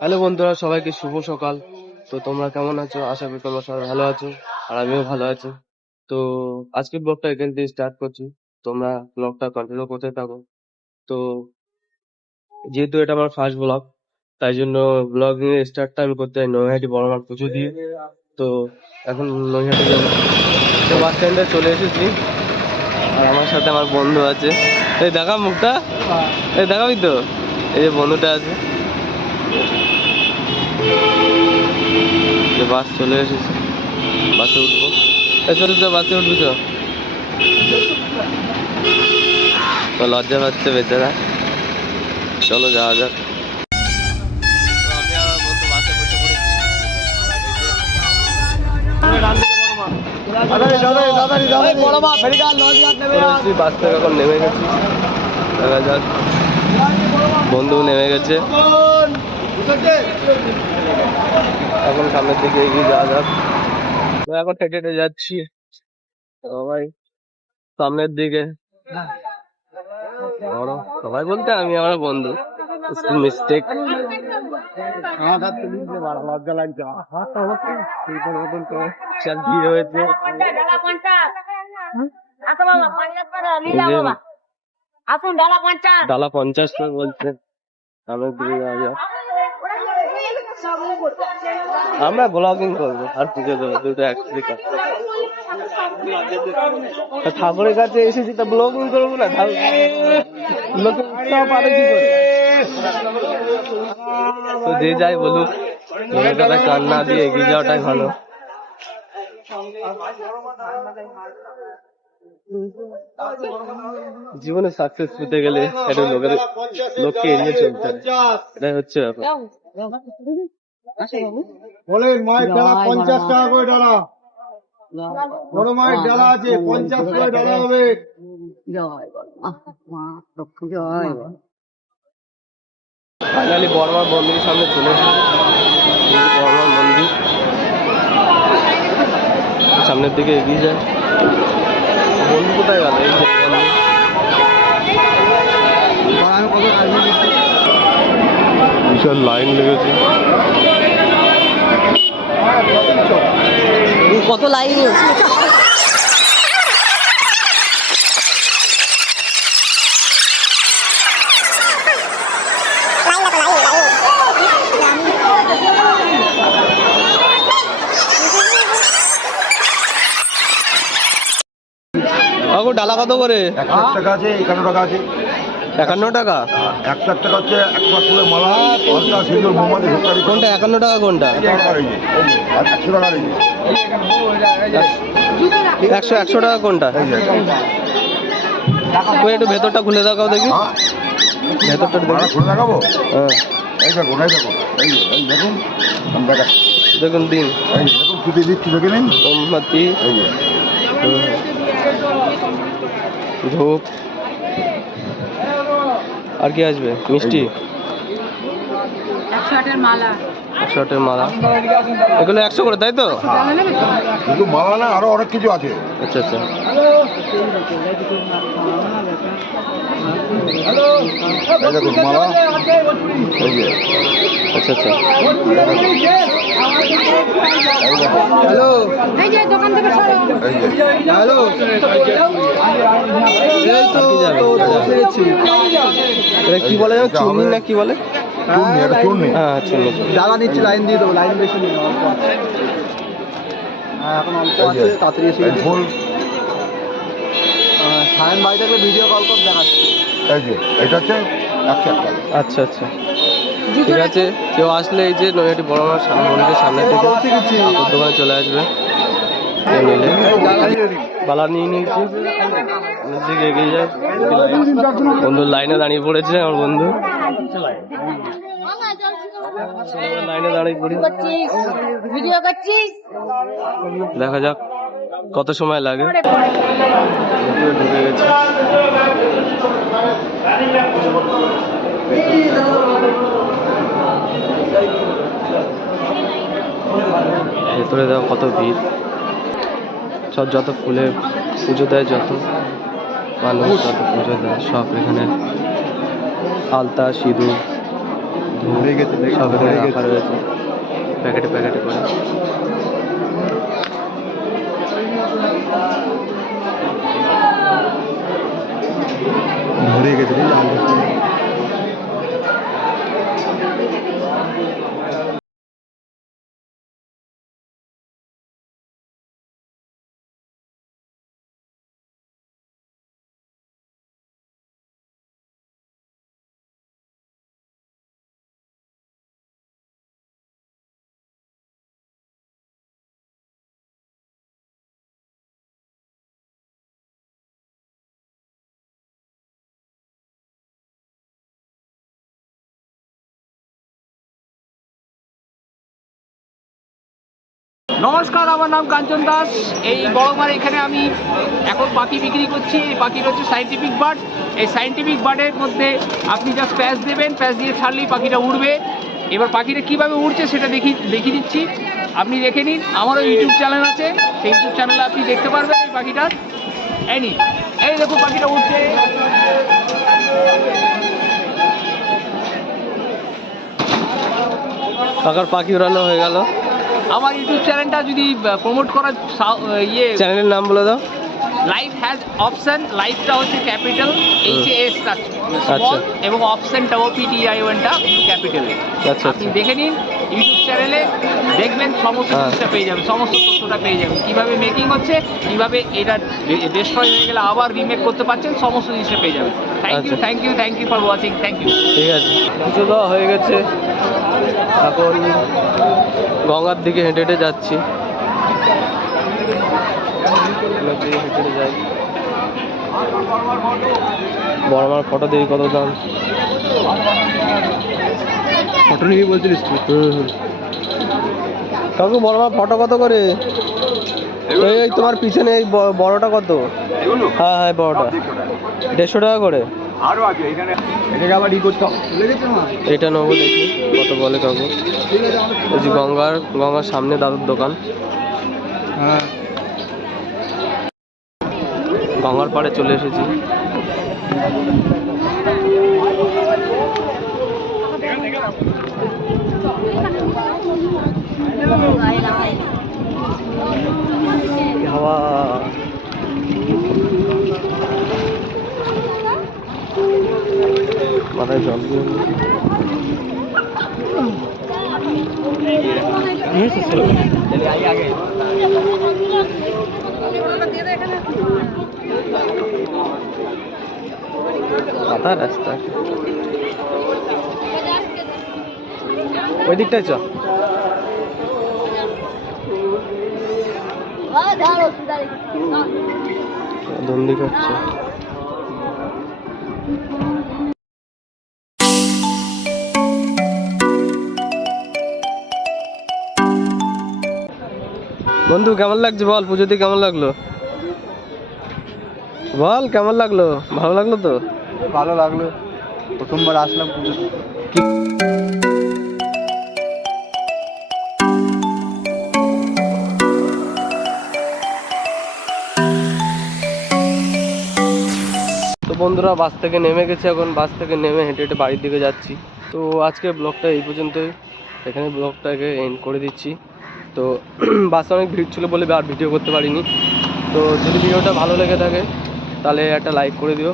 Hello বন্ধুরা, সবাইকে শুভ সকাল। তো তোমরা কেমন আছো? আশা করি তোমরা সবাই ভালো আছো, আর আমিও ভালো আছি। তো আজকে ব্লগটা এখান থেকে স্টার্ট করছি, তোমরা ব্লগটা কন্টিনিউ করতে থাকো। তো যেহেতু এটা আমার ফার্স্ট ব্লগ, তাই জন্য ব্লগিং এর স্টার্টটা আমি করতে চাই নৈহাটি বড়মার পুজো দিয়ে। তো এখন নৈহাটি যাবো, তো বাস স্ট্যান্ডে চলে এসেছি, আর আমার সাথে আমার বন্ধু আছে। এই দেখা মুখটা, এই দেখাবি তো, এই যে বন্ধুটা আছে। যে বাস চলে এসেছে, বাসে উঠবো। চলো তো, বাসে উঠবি তো? তো লজ্জা পাচ্ছে বেচারা, চলো যাওয়া যাক। আমি আর বন্ধু বাসে বসে পড়েছি, বাস থেকে এখন নেমে গেছি, দেখা যাক। বন্ধু নেমে গেছে, এখন সামনের দিকে এগিয়ে যাওয়া যাক। এখন হেঁটে হেঁটে যাচ্ছি সবাই সামনের দিকে। সবাই বলতে আমি আমার বন্ধু, মিস্টেক। লজ্জা লাগছে, ভিড় হয়েছে। ডালা 50 করে বলছে, সামনের দিকে যাওয়া যাক। আমরা ব্লগিং করবো আর পুজো দেবো, দুটো একদিকে। ঠাকুরের কাছে এসেছি তো ব্লগিং করবো না? লোকে উৎসাহ পারে কি করে? তো যে যাই বলুক, লোকের কথা কান না দিয়ে এগিয়ে যাওয়াটাই ভালো। জীবনে সাকসেস পেতে গেলে এটা লোককে এড়িয়ে চলতে হবে, এটাই হচ্ছে ব্যাপার। বলেন মায়ের ডালা 50 টাকা করে ডালা, বড় মায়ের ডালা আছে 50 করে ডালা হবে। ফাইনালি বড়মার মন্দিরের সামনে চলে এসেছি, বড়মার মন্দির। সামনের দিকে এগিয়ে যায়। বন্ধু কোথায় গেল? এই বিশাল লাইন লেগেছে। কত লাইন? ডালা কত করে? 1 টাকা আছে, 51 টাকা আছে। 51 টাকা? 1 টাকা হচ্ছে 1 ফুলের মালা, 50 সিঁদুর মোমবাতি ধূপকাঠি। কোনটা 51 টাকা? কোনটা? 100 টাকা রয়েছে, আর 100 টাকা রয়েছে। 100 টাকা কোনটা? ওই একটু ভেতরটা খুলে দেখাও দেখি। ভেতরটা খুলে দেখাবো? হ্যাঁ, এই দেখুন, এই দেখুন, এই দেখুন, আমি দেখাচ্ছি। দেখুন দিন, এই দেখুন ছুটি দিচ্ছি, দেখে নিন। মোমবাতি, এই যে ধূপ, আর কি আসবে? মিষ্টি, 100 মালা। 100 মালা, এগুলো 100 করে, তাই তো? শুধু মালা না, আরো অনেক কিছু আছে। আচ্ছা আচ্ছা। এই দেখুন মালা, এই যে আচ্ছা আচ্ছা। হ্যালো, এই যে দোকান থেকে সরো। এই যে হ্যালো, এই তো এটা কি বলে জানো? চুন্নি না কি বলে? চূর্ণি, এটা চূর্ণি। হ্যাঁ চুন্নি। ডালা নিচ্ছি, লাইন দিয়ে দেবো, লাইন বেশি নেই, অল্প আছে। হ্যাঁ এখন অল্প আছে, তাড়াতাড়ি এসে এই ফুল, সায়ন বাড়ি থেকে ভিডিও কল করে দেখাচ্ছি। এই যে এটা হচ্ছে 100 টাকা। আচ্ছা আচ্ছা, ঠিক আছে। কেউ আসলে এই যে নৈহাটি বড়মার মন্দিরের সামনে থেকে কাপড় দোকানে চলে আসবে, বালা নিয়ে নিচ্ছি, দিকে এগিয়ে যায়। বন্ধুর লাইনে দাঁড়িয়ে পড়েছে আমার বন্ধু, লাইনে দাঁড়িয়ে পড়ি। ভিডিও করছিস? দেখা যাক কত সময় লাগে। ঢুকে গেছে, ভেতরে দেখো কত ভিড়। সব যত ফুলের পুজো দেয়, যত মানুষ যত পুজো দেয়, সব এখানে আলতা, সিঁদুর, হয়ে গেছে সব এখানে রাখা রয়েছে প্যাকেটে প্যাকেটে করে। ভরে গেছে নমস্কার, আমার নাম কাঞ্চন দাস। এই বড়মার এখানে আমি এখন পাখি বিক্রি করছি। এই পাখির হচ্ছে সায়েন্টিফিক বার্ড। এই সায়েন্টিফিক বার্ডের মধ্যে আপনি জাস্ট প্যাচ দেবেন, প্যাচ দিয়ে ছাড়লেই পাখিটা উড়বে। এবার পাখিটা কীভাবে উড়ছে সেটা দেখিয়ে দিচ্ছি, আপনি দেখে নিন। আমারও ইউটিউব চ্যানেল আছে, সেই ইউটিউব চ্যানেলে আপনি দেখতে পারবেন এই পাখিটার। এই দেখুন পাখিটা উঠছে। কাকার পাখি উড়ানো হয়ে গেল। আমার ইউটিউব চ্যানেলটা যদি প্রমোট করার চ্যানেলের নাম বলে দাও। Life has option. লাইফটা হচ্ছে ক্যাপিটাল, HAS স্মল, এবং অপশনটা OPTIONটা ক্যাপিটালে। আচ্ছা আপনি দেখে নিন ইউটিউব চ্যানেলে, দেখবেন সমস্ত জিনিসটা পেয়ে যাবেন, সমস্ত তথ্যটা পেয়ে যাবেন, কীভাবে মেকিং হচ্ছে, কীভাবে এটা ডিস্ট্রয় হয়ে গেলে আবার রিমেক করতে পারছেন, সমস্ত জিনিসটা পেয়ে যাবেন। Thank you for watching. Thank you. ঠিক আছে, পুজো দেওয়া হয়ে গেছে, এখন গঙ্গার দিকে হেঁটে হেঁটে যাচ্ছি। হেঁটে যাই, বড় আমার ফটো দিই, কত দাম? ফটো নিবি বলছিলিস তুই? কাকু বড় আমার ফটো কত করে? এই তোমার পিছনে এই বড়টা কত? হ্যাঁ হ্যাঁ বড়টা 150 টাকা করে। আরো আছে এখানে, এটাকে আবার করতে লেগেছে না। এটা নেবো, দেখি কত বলে কাকু। ওই যে গঙ্গার সামনে দাদুর দোকান। হ্যাঁ, গঙ্গার পাড়ে চলে এসেছি। হাওয়া, মাথায় জল দিয়ে মাথা রাস্তা, ওই দিকটায় চ। ধন্দি করছে। বন্ধু কেমন লাগছে বল? পুজোতে কেমন লাগলো বল? কেমন লাগলো? ভালো লাগলো তো? ভালো লাগলো, প্রথমবার আসলাম পুজোতে। তো বন্ধুরা বাস থেকে নেমে গেছে, এখন বাস থেকে নেমে হেঁটে হেঁটে বাড়ির দিকে যাচ্ছি। তো আজকের ব্লগটা এই পর্যন্তই, এখানে ব্লগটাকে এন্ড করে দিচ্ছি। তো বাসে অনেক ভিড় ছিল বলে আর ভিডিও করতে পারিনি। তো যদি ভিডিওটা ভালো লেগে থাকে তাহলে একটা লাইক করে দিও।